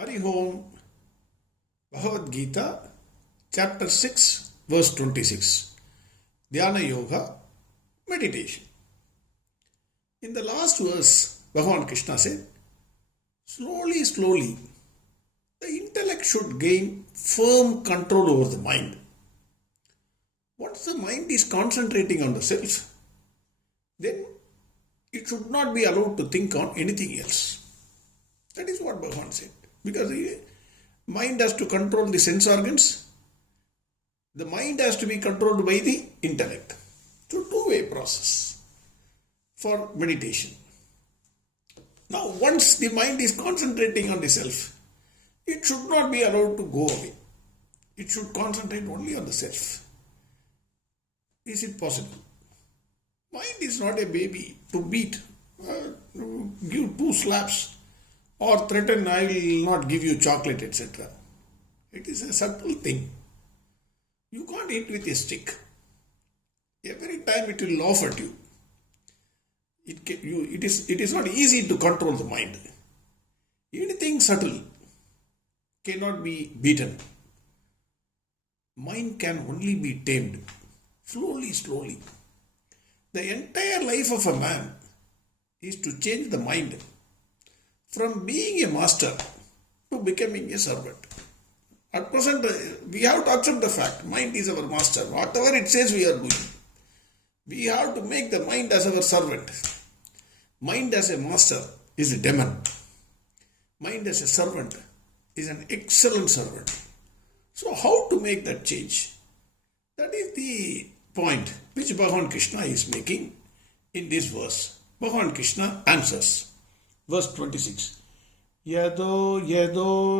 Hari Om, Bhagavad Gita, Chapter 6, Verse 26. Dhyana Yoga, Meditation. In the last verse, Bhagwan Krishna said, slowly, the intellect should gain firm control over the mind. Once the mind is concentrating on the self, then it should not be allowed to think on anything else. That is what Bhagwan said. Because the mind has to control the sense organs. The mind has to be controlled by the intellect. So two-way process for meditation. Now once the mind is concentrating on the self, it should not be allowed to go away. It should concentrate only on the self. Is it possible? Mind is not a baby to beat, give two slaps or threaten, I will not give you chocolate, etc. It is a subtle thing. You can't eat with a stick. Every time it will laugh at you. It is not easy to control the mind. Anything subtle cannot be beaten. Mind can only be tamed. Slowly. The entire life of a man is to change the mind from being a master to becoming a servant. At present, we have to accept the fact, mind is our master. Whatever it says we are doing. We have to make the mind as our servant. Mind as a master is a demon. Mind as a servant is an excellent servant. So how to make that change? That is the point which Bhagwan Krishna is making in this verse. Bhagwan Krishna answers. Verse 26. Yado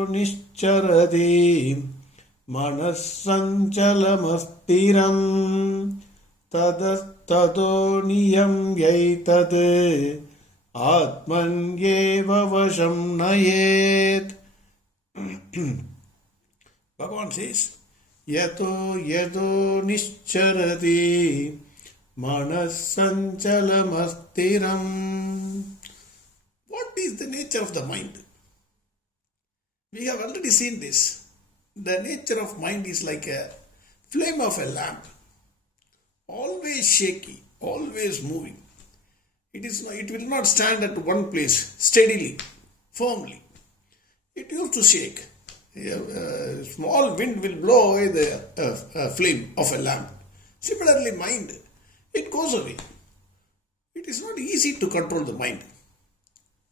nischarati manas sanchalamastheeram tado niyam yaitad atmanyeva vasham nayet. Bhagavan says, Yado nischarati manas sanchalamastheeram. What is the nature of the mind? We have already seen this. The nature of mind is like a flame of a lamp. Always shaky, always moving. It will not stand at one place steadily, firmly. It used to shake. A small wind will blow away the flame of a lamp. Similarly, mind, it goes away. It is not easy to control the mind.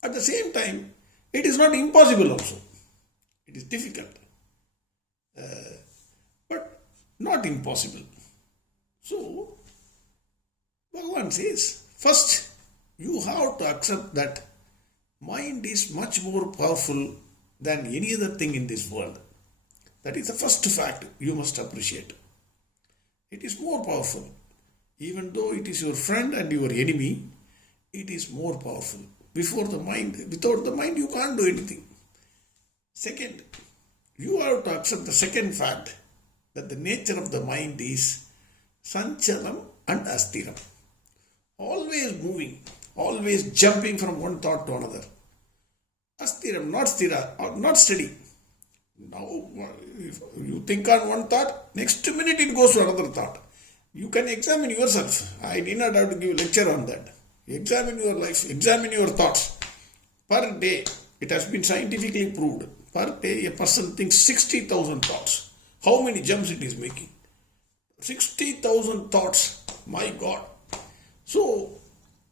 At the same time, it is not impossible also. It is difficult, but not impossible. So, Bhagavan says, first, you have to accept that mind is much more powerful than any other thing in this world. That is the first fact you must appreciate. It is more powerful. Even though it is your friend and your enemy, it is more powerful. Without the mind, you can't do anything. Second, you have to accept the second fact that the nature of the mind is sanchalam and asthiram. Always moving, always jumping from one thought to another. Asthiram, not sthira, or not steady. Now, if you think on one thought, next minute it goes to another thought. You can examine yourself. I did not have to give a lecture on that. Examine your life, examine your thoughts. Per day, it has been scientifically proved, per day a person thinks 60,000 thoughts. How many jumps it is making? 60,000 thoughts. My God. So,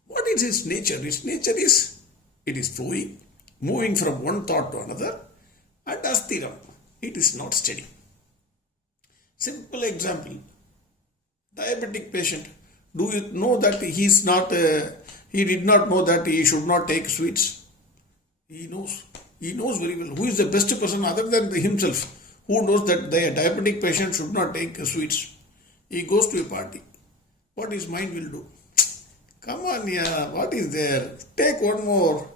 what is its nature? Its nature is, it is flowing, moving from one thought to another, and asthiram, it is not steady. Simple example, diabetic patient. Do you know that he did not know that he should not take sweets? He knows very well. Who is the best person other than himself who knows that the diabetic patient should not take sweets? He goes to a party. What his mind will do? Come on, yeah, what is there? Take one more.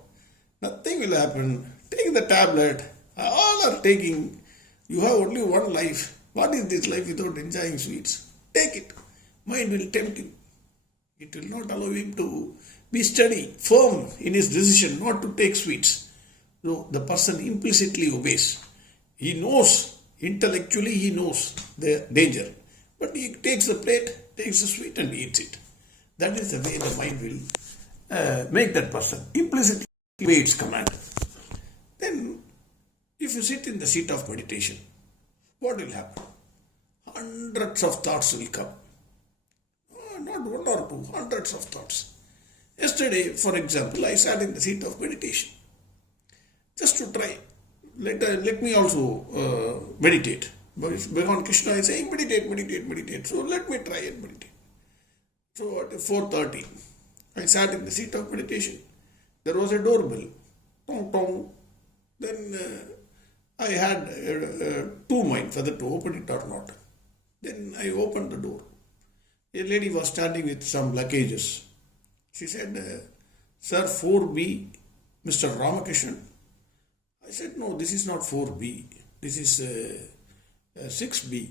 Nothing will happen. Take the tablet. All are taking. You have only one life. What is this life without enjoying sweets? Take it. Mind will tempt him. It will not allow him to be steady, firm in his decision not to take sweets. So the person implicitly obeys. He knows, intellectually he knows the danger. But he takes the plate, takes the sweet and eats it. That is the way the mind will make that person implicitly obey its command. Then, if you sit in the seat of meditation, what will happen? Hundreds of thoughts will come. Not one or two, hundreds of thoughts. Yesterday, for example, I sat in the seat of meditation just to try. Let me also meditate. Bhagwan Krishna is saying meditate, meditate, meditate. So let me try and meditate. So at 4:30, I sat in the seat of meditation. There was a doorbell. Tong tong. Then I had two minds whether to open it or not. Then I opened the door. A lady was standing with some luggages. She said, Sir, 4B, Mr. Ramakrishnan. I said, no, this is not 4B. This is 6B.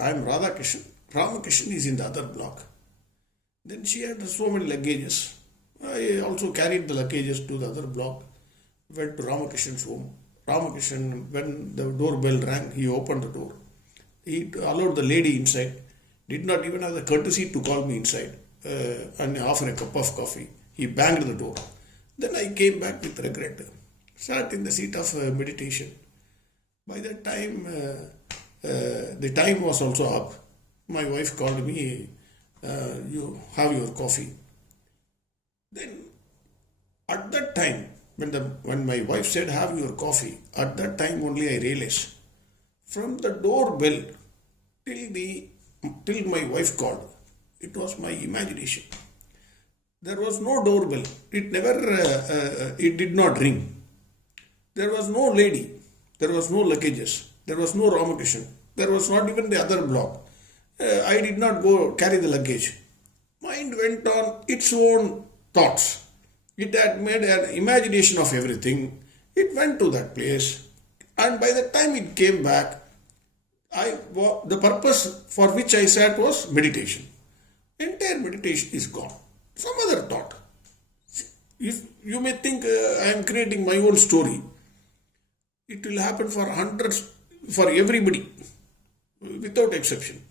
I am Radhakrishnan. Ramakrishnan is in the other block. Then she had so many luggages. I also carried the luggages to the other block. Went to Ramakrishnan's home. Ramakrishnan, when the doorbell rang, he opened the door. He allowed the lady inside. Did not even have the courtesy to call me inside and offer a cup of coffee. He banged the door. Then I came back with regret. Sat in the seat of meditation. By that time, the time was also up. My wife called me, you have your coffee. Then, at that time, when my wife said, have your coffee, at that time only I realized, from the doorbell till my wife called, it was my imagination. There was no doorbell. It did not ring. There was no lady. There was no luggages. There was no Ramakrishnan. There was not even the other block. I did not go carry the luggage. Mind went on its own thoughts. It had made an imagination of everything. It went to that place. And by the time it came back, the purpose for which I sat was meditation. Entire meditation is gone. Some other thought. If you may think I am creating my own story, it will happen for hundreds, for everybody, without exception.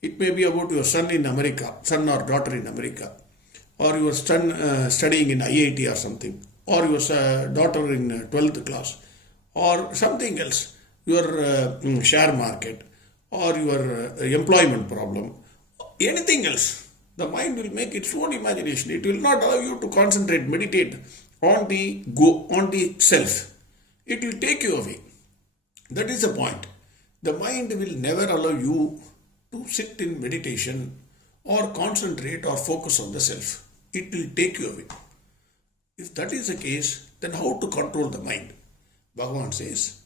It may be about your son in America, son or daughter in America, or your son studying in IIT or something, or your daughter in 12th class, or something else, your share market, or your employment problem, anything else. The mind will make its own imagination. It will not allow you to concentrate, meditate on the self. It will take you away. That is the point. The mind will never allow you to sit in meditation or concentrate or focus on the self. It will take you away. If that is the case, then how to control the mind? Bhagwan says,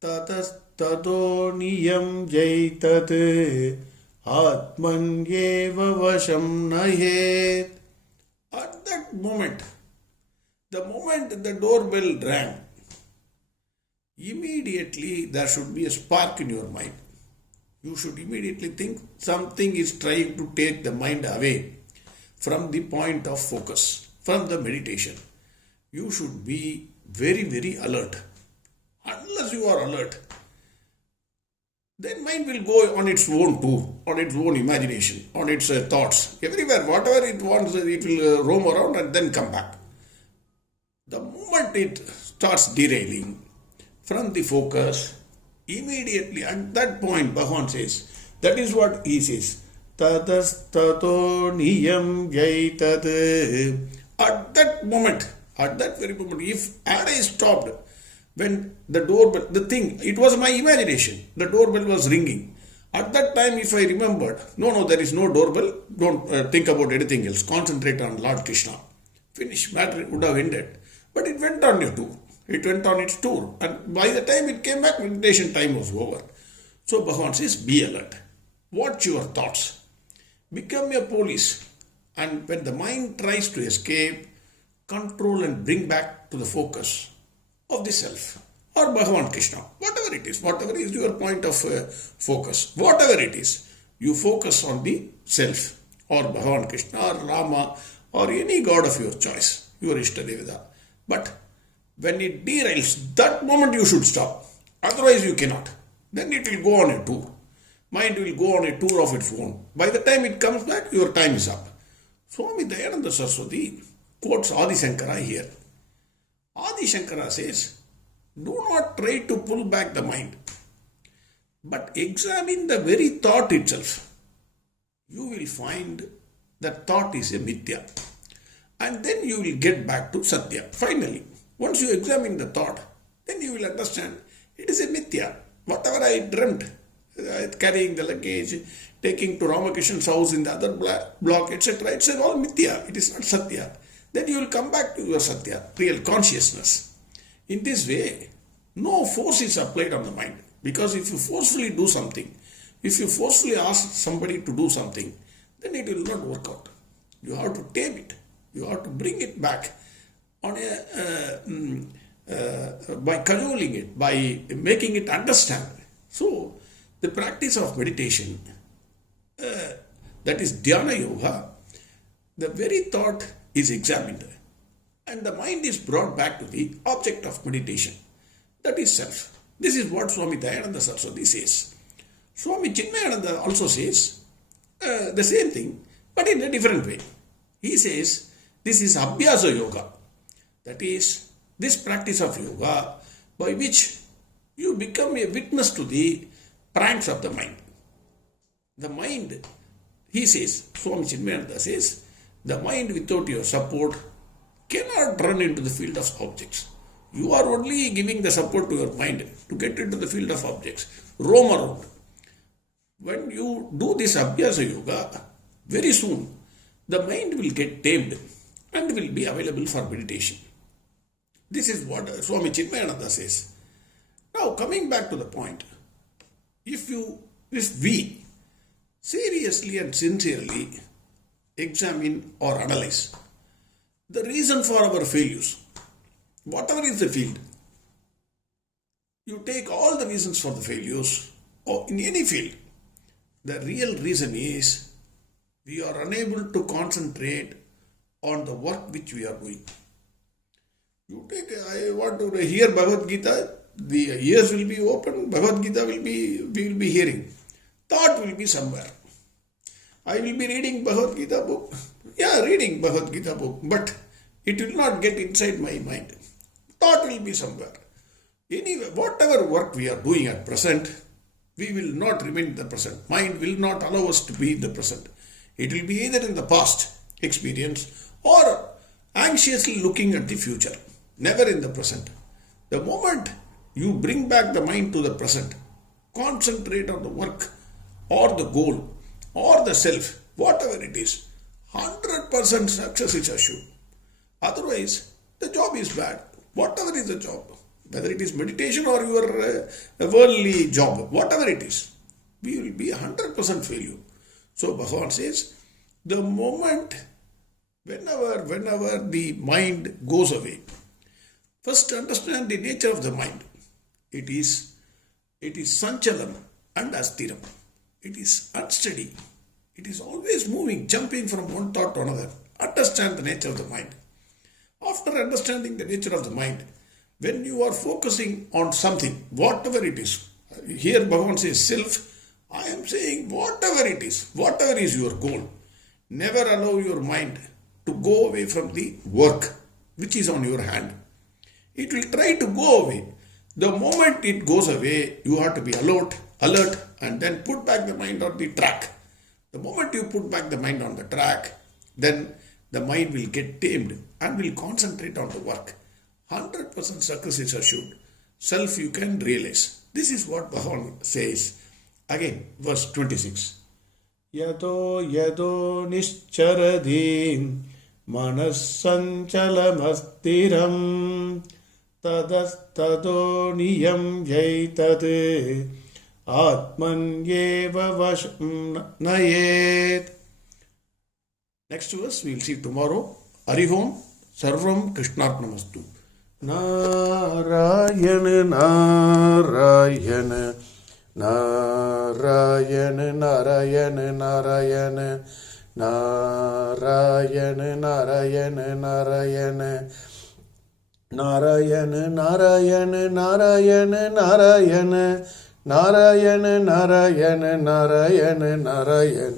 Tatas tado niyam jaitat atman yeva vasham nahet. At that moment, the moment the doorbell rang, immediately there should be a spark in your mind. You should immediately think something is trying to take the mind away from the point of focus, from the meditation. You should be very, very alert. Unless you are alert, then mind will go on its own tour, on its own imagination, on its thoughts. Everywhere, whatever it wants, it will roam around and then come back. The moment it starts derailing from the focus, immediately at that point, Bhagwan says, that is what he says. Tatas tato niyam jaitat. At that moment, at that very moment, if I stopped, when the doorbell, the thing, it was my imagination, the doorbell was ringing. At that time, if I remembered, no, there is no doorbell, don't think about anything else, concentrate on Lord Krishna. Finish, matter would have ended. But it went on your tour. It went on its tour. And by the time it came back, meditation time was over. So Bhagwan says, be alert. Watch your thoughts. Become a police. And when the mind tries to escape, control and bring back to the focus of the self. Or Bhagwan Krishna. Whatever it is your point of focus. Whatever it is, you focus on the self. Or Bhagwan Krishna or Rama or any god of your choice. Your Ishtadevata. But When it derails, that moment you should stop. Otherwise you cannot. Then it will go on a tour. Mind will go on a tour of its own. By the time it comes back, your time is up. Swami Dayananda Saraswati quotes Adi Shankara here. Adi Shankara says, do not try to pull back the mind, but examine the very thought itself. You will find that thought is a mithya. And then you will get back to Satya. Finally, once you examine the thought, then you will understand it is a mithya. Whatever I dreamt, carrying the luggage, taking to Ramakrishn's house in the other block, etc. It's all mithya. It is not Satya. Then you will come back to your Satya, real consciousness. In this way, no force is applied on the mind. Because if you forcefully do something, if you forcefully ask somebody to do something, then it will not work out. You have to tame it. You have to bring it back on by cajoling it, by making it understand. So, the practice of meditation, that is dhyana yoga, the very thought is examined and the mind is brought back to the object of meditation, that is self. This is what Swami Dayananda Saraswati says. Swami Chinmayananda also says the same thing, but in a different way. He says this is abhyasa yoga, that is this practice of yoga by which you become a witness to the pranks of the mind. The mind, he says, Swami Chinmayananda says, the mind without your support cannot run into the field of objects. You are only giving the support to your mind to get into the field of objects. Roam around. When you do this abhyasa yoga, very soon the mind will get tamed and will be available for meditation. This is what Swami Chinmayananda says. Now coming back to the point, if we seriously and sincerely examine or analyze the reason for our failures, whatever is the field, you take all the reasons for the failures or in any field, the real reason is we are unable to concentrate on the work which we are doing. You take, I want to hear Bhagavad Gita, the ears will be open, Bhagavad Gita we will be hearing. Thought will be somewhere. I will be reading Bhagavad Gita book. Yeah, reading Bhagavad Gita book, but it will not get inside my mind. Thought will be somewhere. Anyway, whatever work we are doing at present, we will not remain in the present. Mind will not allow us to be in the present. It will be either in the past experience or anxiously looking at the future. Never in the present. The moment you bring back the mind to the present, concentrate on the work or the goal or the self, whatever it is, 100% success is assured. Otherwise, the job is bad. Whatever is the job, whether it is meditation or your worldly job, whatever it is, we will be 100% failure. So Bhagwan says, the moment, whenever the mind goes away, first understand the nature of the mind. It is sanchalam and astiram. It is unsteady. It is always moving, jumping from one thought to another. Understand the nature of the mind. After understanding the nature of the mind, when you are focusing on something, whatever it is, here Bhagwan says self, I am saying whatever it is, whatever is your goal, never allow your mind to go away from the work which is on your hand. It will try to go away. The moment it goes away, you have to be alert and then put back the mind on the track. The moment you put back the mind on the track, then the mind will get tamed and will concentrate on the work. 100% success is assured. Self you can realize. This is what Bhagwan says. Again, verse 26. Yato nischaradi manas sanchalamasstiram tadastado niyam jaitad atmanyeva vasham nayet. Next verse we will see tomorrow. Harihom Sarvam Krishnarpnamastu. Narayana Narayana Narayana Narayana Narayana Narayana Narayana Narayana Narayan Narayan Narayan Narayan Narayan Narayan Narayan Narayan